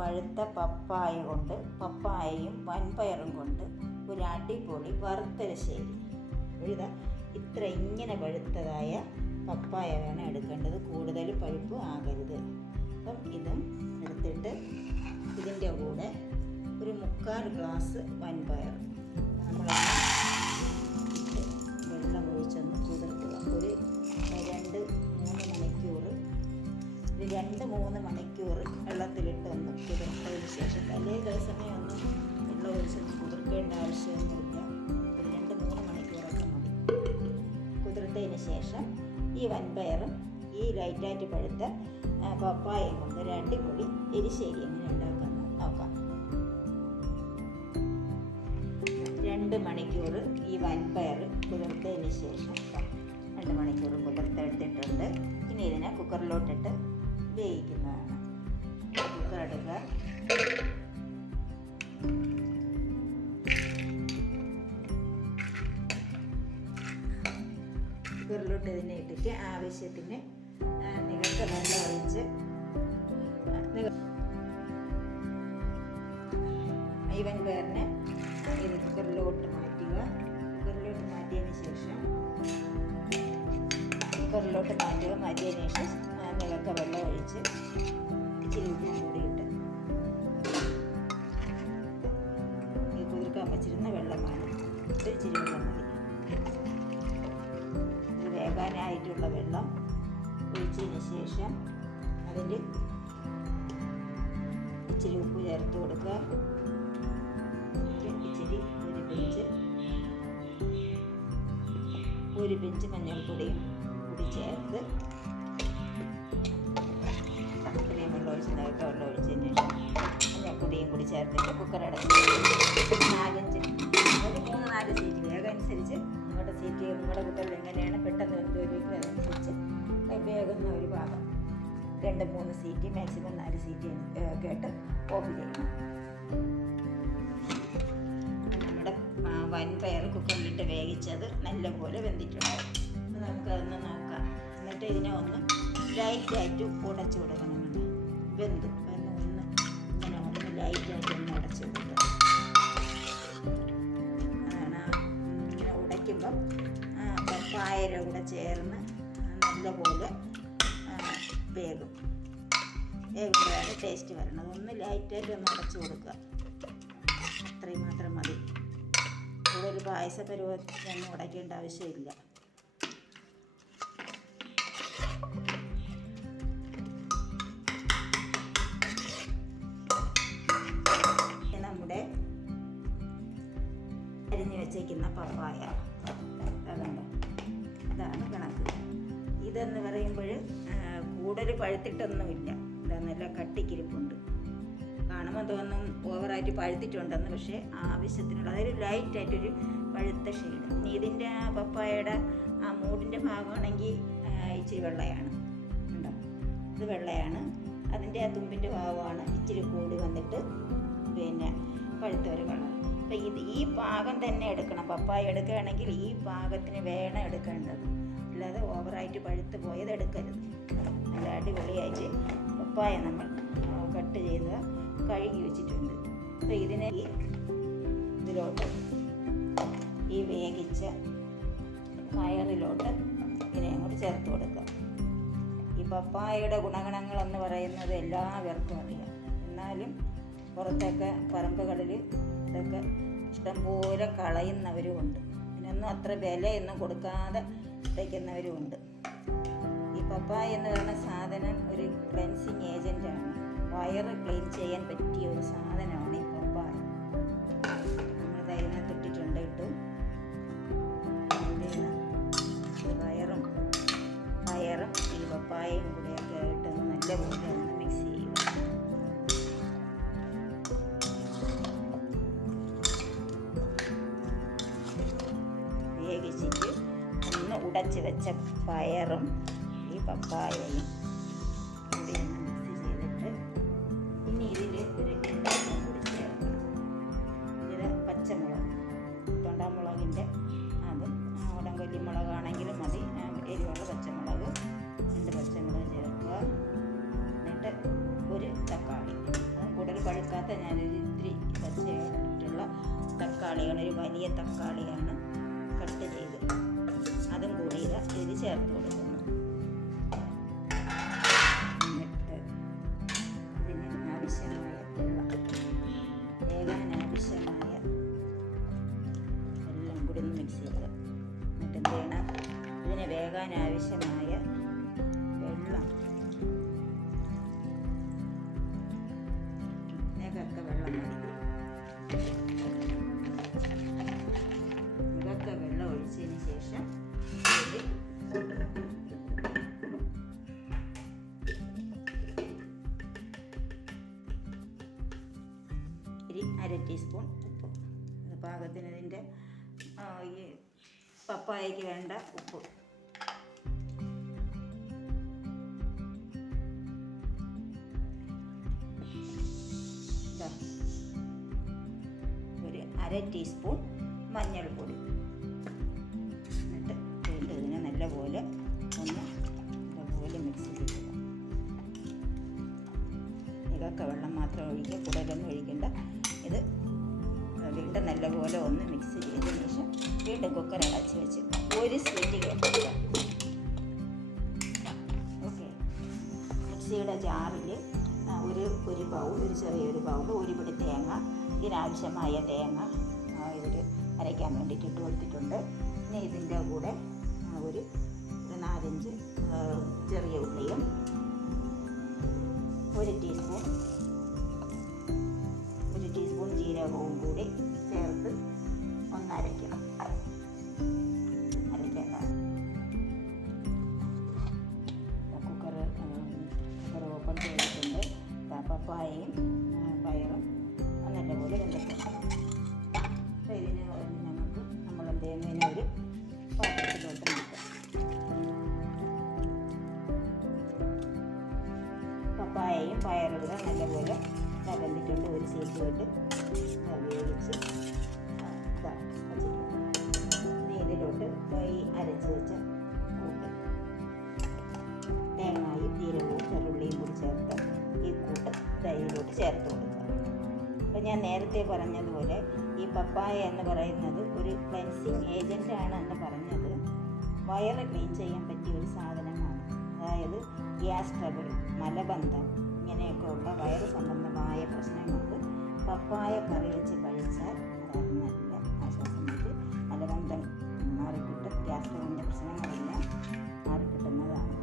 പഴുത്ത പപ്പായ കൊണ്ട്, പപ്പായയും വൻപയറും കൊണ്ട് ഒരു അടിപൊളി വറുത്തരശ്ശേരി. ഇതാ ഇത്ര ഇങ്ങനെ പഴുത്തതായ പപ്പായ വേണം എടുക്കേണ്ടത്, കൂടുതൽ പഴുപ്പ് ആകരുത്. അപ്പം ഇതും എടുത്തിട്ട് ഇതിൻ്റെ കൂടെ ഒരു 3/4 ഗ്ലാസ് വൻപയർ നമ്മളൊന്ന് വെള്ളം ഒഴിച്ചൊന്ന് കുതിർക്കുക. ഒരു 2-3 മണിക്കൂർ വെള്ളത്തിലിട്ടൊന്ന് കുതിർത്തതിന് ശേഷം, തലേ ദിവസമേ ഒന്നും വെള്ളം ഒഴിച്ചൊന്ന് കുതിർക്കേണ്ട ആവശ്യമൊന്നുമില്ല. ഒരു 2-3 മണിക്കൂറൊക്കെ മതി. കുതിർത്തതിന് ശേഷം ഈ വൻപയറും ഈ ലൈറ്റായിട്ട് പഴുത്ത പപ്പായയും കൊണ്ട് ഒരു അടിപൊളി എരിശ്ശേരി എങ്ങനെ ഉണ്ടാക്കാമെന്ന് നോക്കാം. 2 മണിക്കൂർ ഈ വൻപയർ കുതിർത്തതിന് ശേഷം 2 മണിക്കൂർ കുതിർത്തെടുത്തിട്ടുണ്ട്. ഇനി ഇതിനെ കുക്കറിലോട്ടിട്ട് വേവിക്കുന്നതാണ്. കുക്കർ എടുക്കുക. കുക്കറിലോട്ട് ഇതിനെ ഇട്ടിട്ട് ആവശ്യത്തിന് നിങ്ങൾക്ക് വെള്ളം ഒഴിച്ച് ഈ വൻപയറിനെ ഇത് കുക്കറിലോട്ട് മാറ്റുക. കുക്കറിലോട്ട് മാറ്റിയതിന് ശേഷം നിങ്ങൾക്ക് വെള്ളം ഒഴിച്ച് ഇച്ചിരി ഉപ്പും കൂടിയിട്ട്, ഈ കുതിർക്കാൻ വച്ചിരുന്ന വെള്ളമാണ്, ഇച്ചിരി വെള്ളം മതി. ഇത് വേകാനായിട്ടുള്ള വെള്ളം ഒഴിച്ചതിന് ശേഷം അതിൽ ഇച്ചിരി ഉപ്പ് ചേർത്ത് കൊടുക്കുക. ഇച്ചിരി ഒരു പിഞ്ച് മഞ്ഞൾപ്പൊടിയും കൂടി ചേർത്ത് ഇത്രയും വെള്ളം ഒഴിച്ചതിന് ശേഷം മഞ്ഞൾപ്പൊടിയും കൂടി ചേർത്തിട്ട് കുക്കർ അടച്ച് 3-4 സീറ്റ് വേഗം അനുസരിച്ച് നിങ്ങളുടെ കുക്കറിൽ എങ്ങനെയാണ് പെട്ടെന്ന് വെന്തുവരിക്കും അതനുസരിച്ച് വേഗം ഒരു ഭാഗം 2-3 സീറ്റ്, മാക്സിമം 4 സീറ്റ് കേട്ട് ഓഫ് ചെയ്യണം. നമ്മുടെ വൻപയർ കുക്കറിലിട്ട് വേവിച്ചത് നല്ലപോലെ വെന്തിട്ടുണ്ടാവും. നമുക്കതൊന്ന് നോക്കാം. എന്നിട്ട് ഇതിനെ ഒന്ന് ലൈറ്റായിട്ട് ഉടച്ചു കൊടുക്കണം. വെന്ത് ഇങ്ങനെ ഒന്ന് ലൈറ്റായിട്ട് ഒന്ന് ഉടച്ചു കൊടുക്കുക. അതാണ് ഇങ്ങനെ ഉടയ്ക്കുമ്പം പപ്പായയുടെ കൂടെ ചേർന്ന് നല്ലപോലെ വേകുമ്പോഴാണ് ടേസ്റ്റ് വരണത്. ഒന്ന് ലൈറ്റായിട്ട് ഒന്ന് ഉടച്ചു കൊടുക്കുക. അത്രയും മാത്രം മതി. ഇവിടെ ഒരു പായസ പരുവത്തിനൊന്നും ഉടയ്ക്കേണ്ട ആവശ്യമില്ല. നമ്മുടെ അരിഞ്ഞു വെച്ചേക്കുന്ന പപ്പായ അതുണ്ട്, ഇതാണ് കണക്ക്. ഇതെന്ന് പറയുമ്പോൾ കൂടുതൽ പഴുത്തിട്ടൊന്നുമില്ല. ഇതാ നല്ല കട്ടിക്കിരിപ്പുണ്ട്. കാണുമ്പോൾ തോന്നും ഓവറായിട്ട് പഴുത്തിട്ടുണ്ടെന്ന്, പക്ഷേ ആവശ്യത്തിനുള്ള അതൊരു ലൈറ്റായിട്ടൊരു പഴുത്ത ഷെയ്ഡ്. ഇനി ഇതിൻ്റെ ആ പപ്പായയുടെ ആ മൂടിൻ്റെ ഭാഗമാണെങ്കിൽ ഇച്ചിരി വെള്ളയാണ്, ഉണ്ടോ? ഇത് വെള്ളയാണ്. അതിൻ്റെ ആ തുമ്പിൻ്റെ ഭാഗമാണ് ഇച്ചിരി കൂടി വന്നിട്ട് പിന്നെ പഴുത്ത ഒരു കളർ. അപ്പം ഈ പാകം തന്നെ എടുക്കണം. പപ്പായ എടുക്കുകയാണെങ്കിൽ ഈ പാകത്തിന് വേണം എടുക്കേണ്ടത്, അല്ലാതെ ഓവറായിട്ട് പഴുത്ത് പോയത് എടുക്കരുത്. നല്ല അടിപൊളിയായിട്ട് പപ്പായ നമ്മൾ കട്ട് ചെയ്ത് കഴുകി വെച്ചിട്ടുണ്ട്. അപ്പോൾ ഇതിലോട്ട് ഈ വേവിച്ച പയറിലോട്ട് ഇതിനെ അങ്ങോട്ട് ചേർത്ത് കൊടുക്കുക. ഈ പപ്പായയുടെ ഗുണഗണങ്ങളെന്ന് പറയുന്നത് എല്ലാവർക്കും അറിയാം. എന്നാലും പുറത്തൊക്കെ പറമ്പുകളിൽ ഇതൊക്കെ ഇഷ്ടംപോലെ കളയുന്നവരുമുണ്ട്. ഇതിനൊന്നും അത്ര വിലയൊന്നും കൊടുക്കാതെ ഇട്ടയ്ക്കുന്നവരുമുണ്ട്. ഈ പപ്പായ എന്ന് പറയുന്ന സാധനം ഒരു ക്ലെൻസിങ് ഏജൻ്റാണ്. വയറ് ക്ലീൻ ചെയ്യാൻ പറ്റിയ ഒരു സാധനമാണ് ഈ പപ്പായ. നമ്മൾ അതിനകത്തിട്ടിട്ടുണ്ട്. പയറും ഈ പപ്പായയും കൂടെയൊക്കെ ആയിട്ടൊന്ന് നല്ലപോലെ ഒന്ന് മിക്സ് ചെയ്യുക. വേവിച്ചിട്ട് ഒന്ന് ഉടച്ച് വെച്ച പയറും ഈ പപ്പായയും കൂടി ഒന്ന് മിക്സ് ചെയ്തിട്ട് ഇനി ഇതിൽ ഒരു എണ്ണ കൂടി ചേർക്കണം. ഇത് പച്ചമുളക്, തൊണ്ടാമുളകിൻ്റെ അതും ഉടംകൊല്ലി മുളകാണെങ്കിലും മതി. എരിവുള്ള പച്ചമുളക്, 2 പച്ചമുളക് ചേർക്കുക. എന്നിട്ട് ഒരു തക്കാളി, അതും കൂടുതൽ തക്കാളിയാണ്, ഒരു വലിയ തക്കാളിയാണ് കട്ട് ചെയ്ത്, അതും കൂടി ഇതിൽ ചേർത്ത് കൊടുക്കുന്നു. എന്നിട്ട് ഇതിന് ആവശ്യമായ വെള്ളം, വേകാൻ ആവശ്യമായ എല്ലാം കൂടി ഒന്ന് മിക്സ് ചെയ്യുക. എന്നിട്ട് എന്ത് ചെയ്യണം, ഇതിന് വേകാൻ ആവശ്യമായ വെള്ളം, ഇതൊക്കെ വെള്ളം മതി, ഇതൊക്കെ വെള്ളം ഒഴിച്ചതിന് ശേഷം ഒരു 1/2 ടീസ്പൂൺ ഉപ്പ്, അത് പാകത്തിന് ഇതിൻ്റെ ഈ പപ്പായയ്ക്ക് വേണ്ട ഉപ്പ്. ഒരു 1/2 ടീസ്പൂൺ മഞ്ഞൾപ്പൊടി. എന്നിട്ട് വീണ്ടും ഇതിനെ നല്ലപോലെ നല്ലപോലെ മിക്സ് ചെയ്യുക. ഇതൊക്കെ വെള്ളം മാത്രം ഒഴിക്കുക, കൂടുതലൊന്നും ഒഴിക്കണ്ട. ഇത് വീണ്ടും നല്ലപോലെ ഒന്ന് മിക്സ് ചെയ്തതിന് ശേഷം വീണ്ടും കുക്കർ അടച്ച് വെച്ച് ഒരു സിറ്റി കേൾക്കുക. ഓക്കെ, മിക്സിയുടെ ജാറിൽ ഒരു ബൗൾ, ഒരു ചെറിയൊരു ബൗൾ, ഒരു പിടി തേങ്ങ, ഇതിനാവശ്യമായ തേങ്ങ ഇതിൽ അരയ്ക്കാൻ വേണ്ടിയിട്ട് ഇട്ട് കൊടുത്തിട്ടുണ്ട്. ഇനി ഇതിൻ്റെ കൂടെ ഒരു 4-5 ചെറിയ ഉള്ളിയും ഒരു ടീസ്പൂൺ ജീരകവും കൂടി ചേർത്ത് ഒന്ന് അരയ്ക്കണം. കുക്കർ ഓപ്പൺ ചെയ്തിട്ടുണ്ട്. പപ്പായയും പയറും നല്ലപോലെ വെന്തിട്ടുണ്ട്. അപ്പോൾ ഇതിന് നമ്മൾ എന്ത് ചെയ്യുന്നതിന് ഒരു പാത്രത്തിലോട്ട് മാറ്റാം. പപ്പായയും പയറും കൂടെ നല്ലപോലെ വെന്തിട്ടുണ്ട്. ഒരു സീറ്റിലോട്ട് വേവിച്ച് ഇനി ഇതിലോട്ട് ഈ അരച്ച് വെച്ച കൂട്ട്, തേങ്ങയും ജീരകവും ചെറുള്ളിയും കൂടി ചേർത്ത് ഈ കൂട്ട് ഇതിലോട്ട് ചേർത്ത് കൊടുക്കുക. അപ്പോൾ ഞാൻ നേരത്തെ പറഞ്ഞതുപോലെ ഈ പപ്പായ എന്ന് പറയുന്നത് ഒരു ക്ലെൻസിങ് ഏജൻ്റാണ് എന്ന് പറഞ്ഞത്. വയറ് ക്ലീൻ ചെയ്യാൻ പറ്റിയ ഒരു സാധനമാണ്. അതായത് ഗ്യാസ് ട്രബിൾ, മലബന്ധം, ഇങ്ങനെയൊക്കെ ഉള്ള വയറ് സംബന്ധമായ പ്രശ്നങ്ങൾക്ക് പപ്പായ കറി വെച്ച് കഴിച്ചാൽ നല്ല ആശ്വാസമായിട്ട് മലബന്ധം മാറിക്കിട്ടും. ഗ്യാസ് ട്രബിളിൻ്റെ പ്രശ്നങ്ങളെല്ലാം മാറിക്കിട്ടുന്നതാണ്.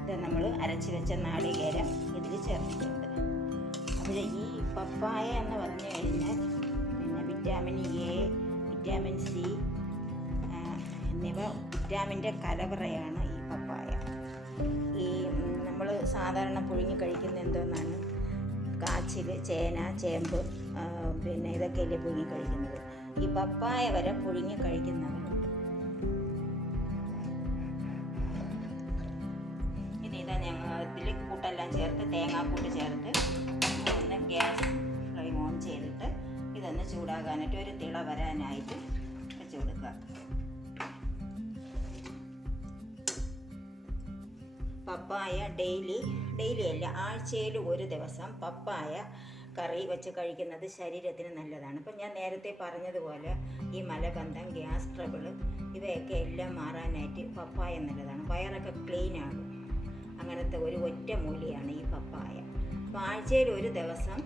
ഇത് നമ്മൾ അരച്ച് വെച്ച നാളികേരം ഇതിൽ ചേർത്തിട്ടുണ്ട്. അപ്പോൾ ഈ പപ്പായ എന്ന് പറഞ്ഞു കഴിഞ്ഞാൽ പിന്നെ വിറ്റാമിൻ എ, വിറ്റാമിൻ സി എന്നിവ വിറ്റാമിൻ്റെ കലവറയാണ് ഈ പപ്പായ. ഈ നമ്മൾ സാധാരണ പുഴുങ്ങി കഴിക്കുന്ന എന്തോന്നാണ്, കാച്ചിൽ, ചേന, ചേമ്പ്, പിന്നെ ഇതൊക്കെയല്ലേ പുഴുങ്ങി കഴിക്കുന്നത്. ഈ പപ്പായ വരെ പുഴുങ്ങി കഴിക്കുന്നവരുണ്ട്. ഇനി ഇതാ ഞങ്ങൾ ഇതിൽ കൂട്ടെല്ലാം ചേർത്ത്, തേങ്ങാക്കൂട്ട് ചേർത്ത് ഒന്ന് ഗ്യാസ് ഫ്ലെയിം ഓൺ ചെയ്തിട്ട് ഇതൊന്ന് ചൂടാകാനായിട്ട്, ഒരു തിള വരാനായിട്ട് വെച്ച് കൊടുക്കുക. പപ്പായ ഡെയിലി അല്ല, ആഴ്ചയിൽ ഒരു ദിവസം പപ്പായ കറി വെച്ച് കഴിക്കുന്നത് ശരീരത്തിന് നല്ലതാണ്. അപ്പം ഞാൻ നേരത്തെ പറഞ്ഞതുപോലെ ഈ മലബന്ധം, ഗ്യാസ് ട്രബിൾ ഇവയൊക്കെ എല്ലാം മാറാനായിട്ട് പപ്പായ നല്ലതാണ്. വയറൊക്കെ ക്ലീൻ ആകും. അങ്ങനത്തെ ഒരു ഒറ്റ മൂലിയാണ് ഈ പപ്പായ. അപ്പോൾ ആഴ്ചയിൽ ഒരു ദിവസം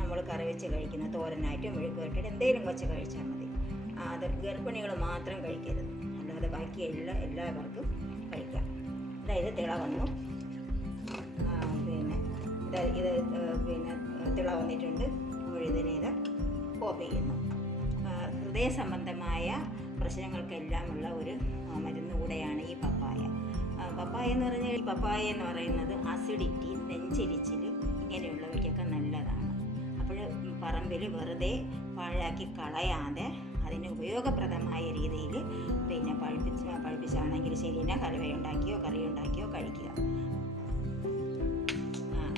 നമ്മൾ കറി വെച്ച് കഴിക്കുന്ന തോരനായിട്ട്, മെഴുക്കുവരട്ടിയിട്ട് എന്തെങ്കിലും വെച്ച് കഴിച്ചാൽ മതി. അത് ഗർഭിണികൾ മാത്രം കഴിക്കരുത്, അല്ലാതെ ബാക്കി എല്ലാവർക്കും കഴിക്കാം. അതായത് തിള വന്നു, പിന്നെ തിള വന്നിട്ടുണ്ട്. ഇതിനെ ഇത് ഓഫ് ചെയ്യുന്നു. ഹൃദയ സംബന്ധമായ പ്രശ്നങ്ങൾക്കെല്ലാമുള്ള ഒരു മരുന്ന് കൂടെയാണ് ഈ പപ്പായ. പപ്പായ എന്ന് പറയുന്നത് അസിഡിറ്റി, നെഞ്ചെരിച്ചിൽ ഇങ്ങനെയുള്ളവയ്ക്കൊക്കെ നല്ലതാണ്. അപ്പോൾ പറമ്പിൽ വെറുതെ പാഴാക്കി കളയാതെ അതിന് ഉപയോഗപ്രദമായ രീതിയിൽ പിന്നെ പഴുപ്പിച്ചാണെങ്കിൽ ശരിയെന്നെ ഹൽവയുണ്ടാക്കിയോ കറിയുണ്ടാക്കിയോ കഴിക്കുക.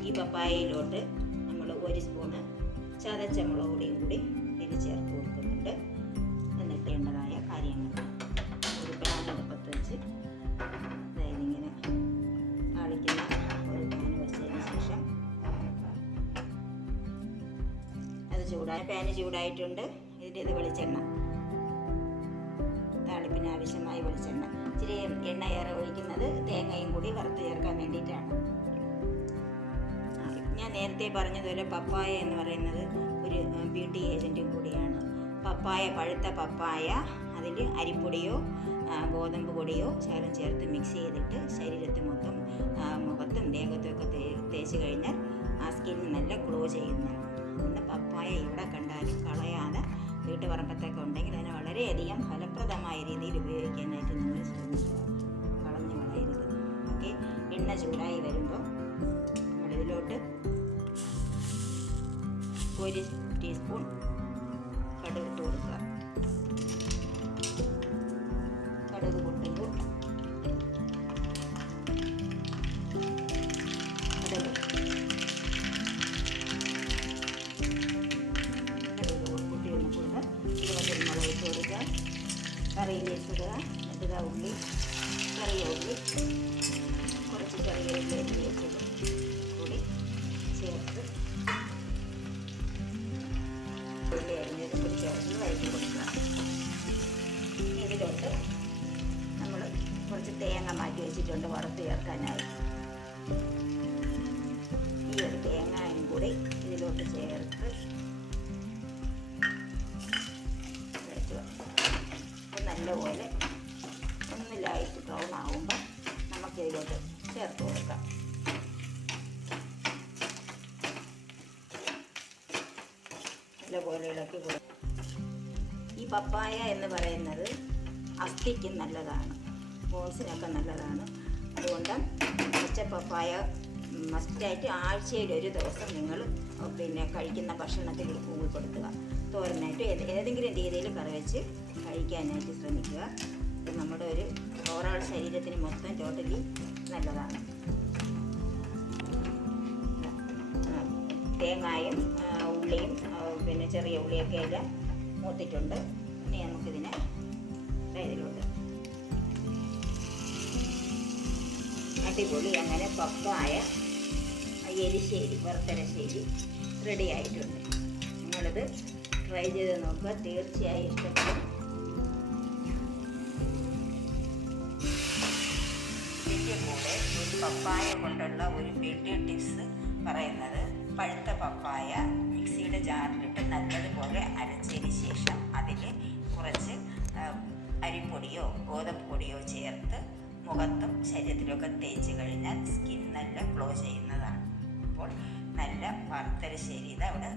ഈ പപ്പായയിലോട്ട് നമ്മൾ 1 സ്പൂണ് ചതച്ച മുളക് പൊടിയും കൂടി ഇതിൽ ചേർത്ത് കൊടുക്കുന്നുണ്ട്. എന്നിട്ടേണ്ടതായ കാര്യങ്ങൾ ഒരു പാൻ അടുപ്പത്ത് വെച്ച് ഇങ്ങനെ കാളിക്കുന്ന ഒരു പാൻ വെച്ചതിന് ശേഷം പാന് ചൂടായിട്ടുണ്ട്. ഇത് വെളിച്ചെണ്ണ, താളിപ്പിന് ആവശ്യമായ വെളിച്ചെണ്ണ. ഇച്ചിരി എണ്ണ ഏറെ ഒഴിക്കുന്നത് തേങ്ങയും കൂടി വറുത്ത് ചേർക്കാൻ വേണ്ടിയിട്ടാണ്. ഞാൻ നേരത്തെ പറഞ്ഞതുപോലെ പപ്പായ എന്ന് പറയുന്നത് ഒരു ബ്യൂട്ടി ഏജൻറ്റും കൂടിയാണ്. പപ്പായ, പഴുത്ത പപ്പായ, അതിൽ അരിപ്പൊടിയോ ഗോതമ്പ് പൊടിയോ ശകലം ചേർത്ത് മിക്സ് ചെയ്തിട്ട് ശരീരത്തിൽ മൊത്തം മുഖത്തും ദേഹത്തും ഒക്കെ തേച്ച് കഴിഞ്ഞാൽ ആ സ്കിന്ന് നല്ല ഗ്ലോ ചെയ്യുന്നതാണ്. അതുകൊണ്ട് പപ്പായ ഇവിടെ കണ്ടാലും കളയാതെ വീട്ടുപറമ്പത്തൊക്കെ ഉണ്ടെങ്കിൽ അതിനെ വളരെയധികം ഫലപ്രദമായ രീതിയിൽ ഉപയോഗിക്കാനായിട്ട് നിങ്ങൾ ശ്രമിക്കുക. കളഞ്ഞു കളയരുത്. ഓക്കെ, എണ്ണ ചൂടായി വരുമ്പോൾ നമ്മളിതിലോട്ട് 1 ടീസ്പൂൺ കടുക് ഇട്ട് കൊടുക്കുക. കടുക് പൊട്ടുമ്പോൾ മുളക് ഇട്ട് കൊടുക്കുക. കറിയിലേക്ക് ഇടുക. എന്നിട്ട് ഉള്ളി, ചെറിയ ഉള്ളി, കുറച്ച് ചെറിയ ഉള്ളി വെച്ചത് കൂടി ചേർത്ത് ഉള്ളി അരിഞ്ഞത് കൂടി ചേർത്ത് വഴറ്റി കൊടുക്കുക. ഇതിലോട്ട് നമ്മൾ കുറച്ച് തേങ്ങ മാറ്റി വെച്ചിട്ടുണ്ട് വറുത്ത് ചേർക്കാനായി. ഈ ഒരു തേങ്ങയും കൂടി ഇതിലോട്ട് ചേർത്ത് നല്ലപോലെ ഒന്ന് ലൈറ്റ് ബ്രൗൺ ആകുമ്പോൾ നമുക്കിതിലോട്ട് ചേർത്ത് കൊടുക്കാം. നല്ലപോലെ ഇളക്കി കൊടുക്കാം. ഈ പപ്പായ എന്ന് പറയുന്നത് അസ്ഥിക്കും നല്ലതാണ്, ബോൺസിനൊക്കെ നല്ലതാണ്. അതുകൊണ്ട് പച്ച പപ്പായ മസ്റ്റായിട്ട് ആഴ്ചയിൽ ഒരു ദിവസം നിങ്ങൾ കഴിക്കുന്ന ഭക്ഷണത്തിൽ ഉൾപ്പെടുത്തുക. തോരനായിട്ട് ഏതെങ്കിലും രീതിയിൽ കറി വെച്ച് കഴിക്കാനായിട്ട് ശ്രമിക്കുക. ഇത് നമ്മുടെ ഒരു ഓവറോൾ ശരീരത്തിന് മൊത്തം ടോട്ടലി നല്ലതാണ്. തേങ്ങയും ഉള്ളിയും ചെറിയ ഉള്ളിയൊക്കെ എല്ലാം മൂത്തിട്ടുണ്ട്. ഇനി നമുക്കിതിനെ ഇതിലോട്ട് അടിപൊളി അങ്ങനെ പപ്പായ എലിശ്ശേരി, വറുത്തരശ്ശേരി റെഡി ആയിട്ടുണ്ട്. നിങ്ങളിത് ട്രൈ ചെയ്ത് നോക്കുക, തീർച്ചയായും ഇഷ്ടപ്പെടും. ഇതിൻ്റെ കൂടെ ഒരു പപ്പായ കൊണ്ടുള്ള ഒരു ബ്യൂട്ടി ടിപ്സ് പറയുന്നത്, പഴുത്ത പപ്പായ മിക്സിയുടെ ജാറിലിട്ട് നല്ലതുപോലെ അരച്ചതിന് ശേഷം അതിൽ കുറച്ച് അരിപ്പൊടിയോ ഗോതമ്പ് പൊടിയോ ചേർത്ത് മുഖത്തും ശരീരത്തിലൊക്കെ തേച്ച് കഴിഞ്ഞാൽ സ്കിൻ നല്ല ഗ്ലോ ചെയ്യുന്നതാണ്. അപ്പോൾ നല്ല വറുത്തരശ്ശേരി ഇത് അവിടെ